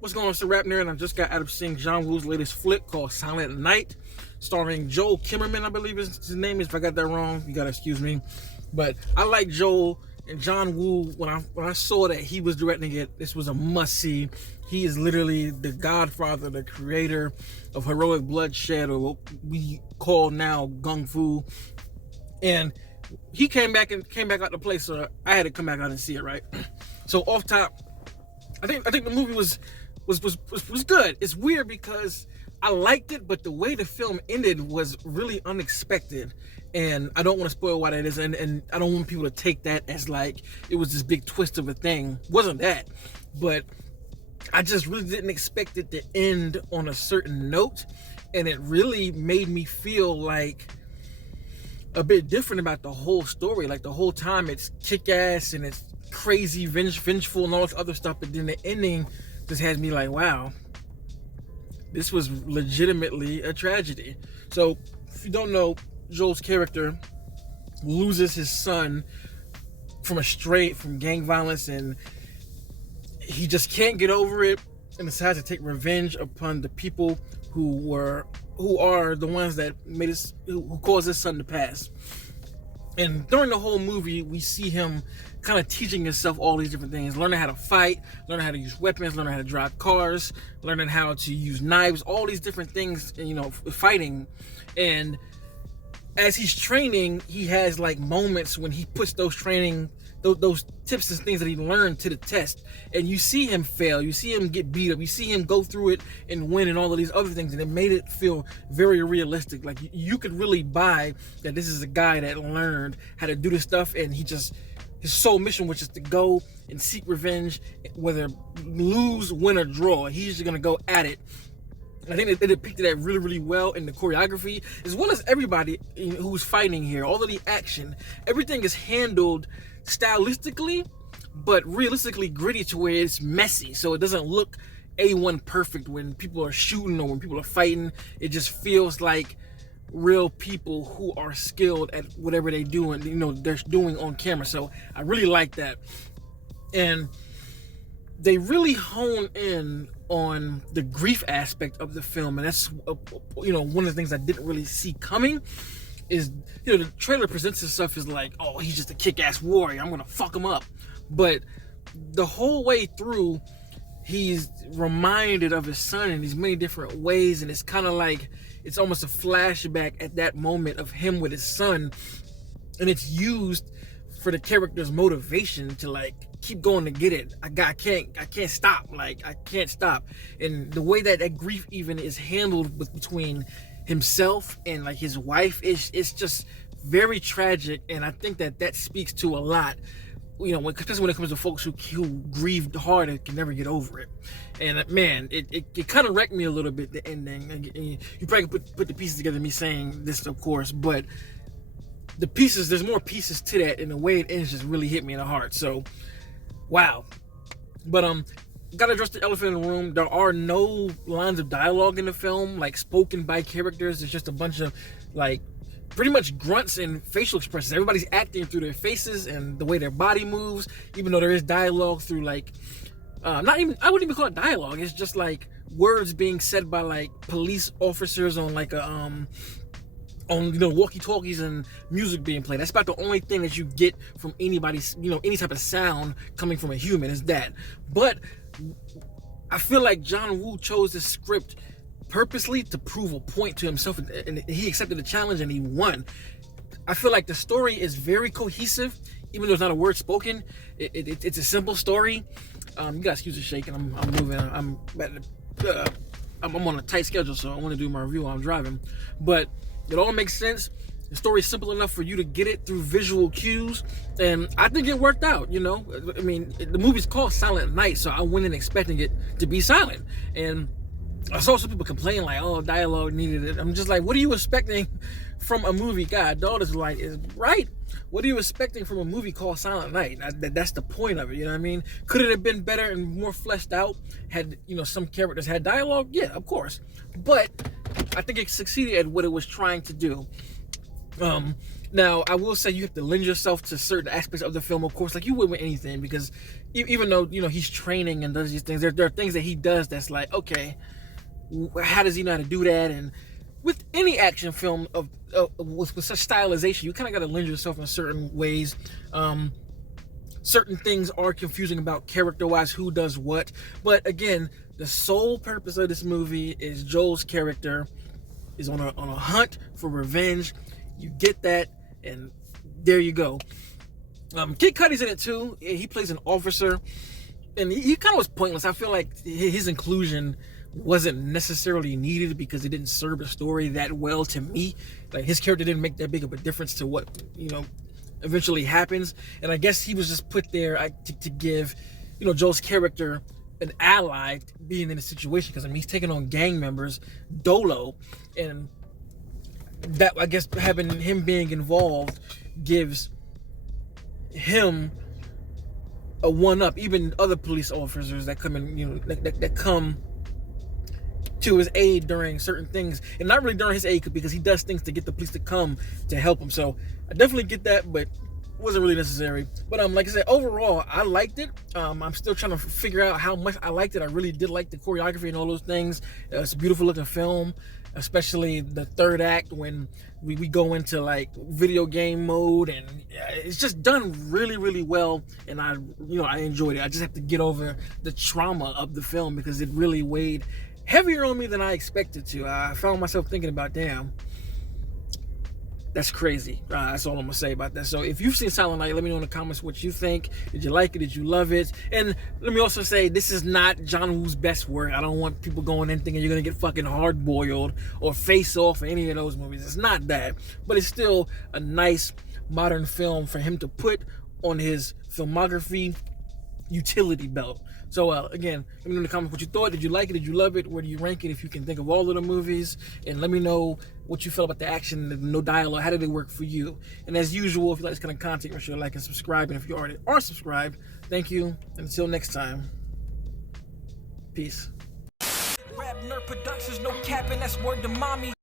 What's going on, Mr. RapNerd? And I just got out of seeing John Woo's latest flick called Silent Night, starring Joel Kimmerman, I believe his name is. If I got that wrong, you gotta excuse me. But I like Joel and John Woo. When I saw that he was directing it, this was a must-see. He is literally the godfather, the creator of heroic bloodshed, or what we call now Gung Fu. And he came back out to play, so I had to come back out and see it, right? So off top, I think the movie was good. It's weird because I liked it, but the way the film ended was really unexpected, and I don't want to spoil why that is, and I don't want people to take that as like it was this big twist of a thing. It wasn't that, but I just really didn't expect it to end on a certain note, and it really made me feel like a bit different about the whole story. Like the whole time it's kick-ass and it's crazy, vengeful and all this other stuff, but then the ending just has me like, wow, this was legitimately a tragedy. So if you don't know, Joel's character loses his son from gang violence, and he just can't get over it and decides to take revenge upon the people who are the ones that who caused his son to pass. And during the whole movie, we see him kind of teaching himself all these different things, learning how to fight, learning how to use weapons, learning how to drive cars, learning how to use knives, all these different things, fighting. And as he's training, he has like moments when he puts those tips and things that he learned to the test, and you see him fail, you see him get beat up, you see him go through it and win and all of these other things, and it made it feel very realistic. Like you could really buy that this is a guy that learned how to do this stuff, and his sole mission was just to go and seek revenge, whether lose, win, or draw. He's just gonna go at it. I think they depicted that really, really well in the choreography, as well as everybody who's fighting here. All of the action, everything is handled stylistically, but realistically gritty to where it's messy, so it doesn't look A1 perfect when people are shooting or when people are fighting. It just feels like real people who are skilled at whatever they do and they're doing on camera. So I really like that, and they really hone in on the grief aspect of the film, and that's one of the things I didn't really see coming. Is the trailer presents itself as like, oh, he's just a kick-ass warrior, I'm gonna fuck him up, but the whole way through he's reminded of his son in these many different ways, and it's kind of like it's almost a flashback at that moment of him with his son, and it's used for the character's motivation to like keep going to get it. I can't stop. Like I can't stop. And the way that grief even is handled between himself and like his wife it's just very tragic. And I think that speaks to a lot. Especially when it comes to folks who grieved hard and can never get over it. And man, it kind of wrecked me a little bit, the ending. You probably could put the pieces together, me saying this, of course, but there's more pieces to that, and the way it ends just really hit me in the heart. So, wow. But gotta address the elephant in the room. There are no lines of dialogue in the film, like spoken by characters. It's just a bunch of like pretty much grunts and facial expressions. Everybody's acting through their faces and the way their body moves, even though there is dialogue through like I wouldn't even call it dialogue. It's just like words being said by like police officers on like a on walkie-talkies, and music being played. That's about the only thing that you get from anybody's, any type of sound coming from a human is that. But I feel like John Woo chose this script purposely to prove a point to himself, and he accepted the challenge and he won. I feel like the story is very cohesive, even though there's not a word spoken. It's a simple story. You gotta excuse the shaking. I'm moving. I'm on a tight schedule, so I want to do my review while I'm driving. But it all makes sense. The story is simple enough for you to get it through visual cues, and I think it worked out. I mean, the movie's called Silent Night, so I went in expecting it to be silent. And I saw some people complain like, "Oh, dialogue needed it." I'm just like, what are you expecting from a movie? God, daughter's like, is right. What are you expecting from a movie called Silent Night? That's the point of it. You know what I mean? Could it have been better and more fleshed out? Had some characters had dialogue? Yeah, of course. But I think it succeeded at what it was trying to do. Now, I will say you have to lend yourself to certain aspects of the film, of course, like you would with anything, because even though, you know, he's training and does these things, there are things that he does that's like, okay, how does he know how to do that? And with any action film with such stylization, you kind of got to lend yourself in certain ways. Certain things are confusing about character-wise, who does what. But again, the sole purpose of this movie is Joel's character is on a hunt for revenge. You get that, and there you go. Kid Cudi's in it too. He plays an officer, and he kind of was pointless. I feel like his inclusion wasn't necessarily needed because it didn't serve the story that well to me. Like, his character didn't make that big of a difference to what, you know, eventually happens. And I guess he was just put there to give, you know, Joel's character an ally being in a situation, because I mean, he's taking on gang members, Dolo, and that, I guess, having him being involved gives him a one-up. Even other police officers that come in, you know, that come to his aid during certain things, and not really during his aid, because he does things to get the police to come to help him. So I definitely get that, but it wasn't really necessary. But like I said, overall, I liked it. I'm still trying to figure out how much I liked it. I really did like the choreography and all those things. It's a beautiful looking film, especially the third act when we go into like video game mode, and it's just done really, really well. And I enjoyed it. I just have to get over the trauma of the film, because it really weighed heavier on me than I expected to. I found myself thinking about, damn, that's crazy. That's all I'm gonna say about that. So if you've seen Silent Night, let me know in the comments what you think. Did you like it? Did you love it? And let me also say, this is not John Woo's best work. I don't want people going in thinking you're gonna get fucking Hard Boiled or Face Off or any of those movies. It's not that, but it's still a nice modern film for him to put on his filmography utility belt. So again, let me know in the comments what you thought. Did you like it? Did you love it? Where do you rank it if you can think of all of the movies? And let me know what you felt about the action, no dialogue. How did it work for you? And as usual, if you like this kind of content, make sure to like and subscribe. And if you already are subscribed, thank you. And until next time, peace. RapNerd Productions, no capping, that's word to mommy.